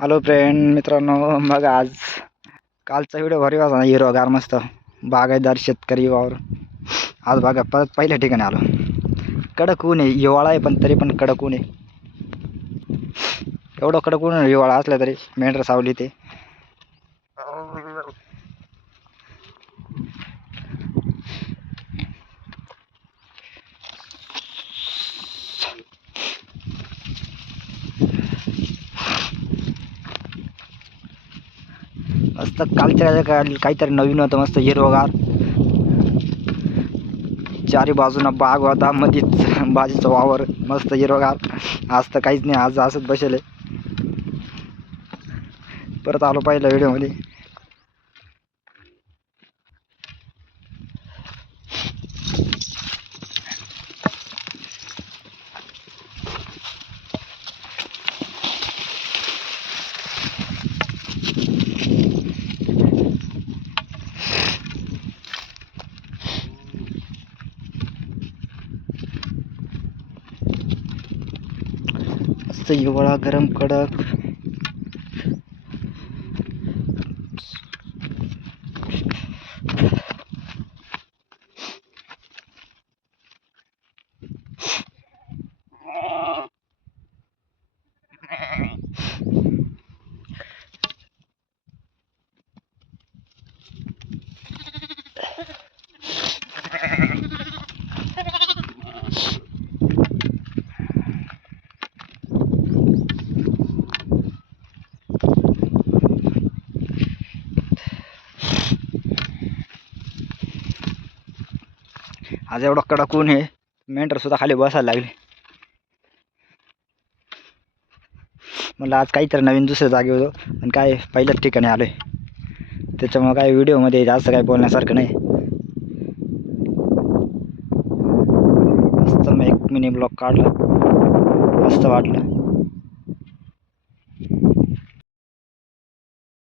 Hello friend मित्रांनो, मग आज कालचा व्हिडिओ भारी वाजला. हिरवागार मस्त बागायतदार शेतकरी वावर. आज बघा परत पहिल्या ठिकाणी आलो. कडक ऊन आहे, हिवाळा आहे पण तरी पण कडक ऊन आहे. एवढं कडक ऊन हिवाळा असला तरी मेंढर सावली ते. मस्त कालच्या काहीतरी नवीन होतं, मस्त हिरवगार. चारी बाजूना बाग होता, मध्येच भाजीचा वावर मस्त हिरवगार. आज तर काहीच नाही, आज असंच बसेल. परत आलो पहिल्या व्हिडिओमध्ये. मस्त हिवाळा, गरम कडक. आज एवढं कडक ऊन आहे, मेंढर सुद्धा खाली बसायला लागले. म्हणलं आज काहीतरी नवीन दुसऱ्या जागी होतो, पण काय पहिल्याच ठिकाणी आलोय. त्याच्यामुळे काय व्हिडिओमध्ये जास्त काय बोलण्यासारखं नाही. मस्त एक मिनी ब्लॉग काढला, मस्त वाटलं.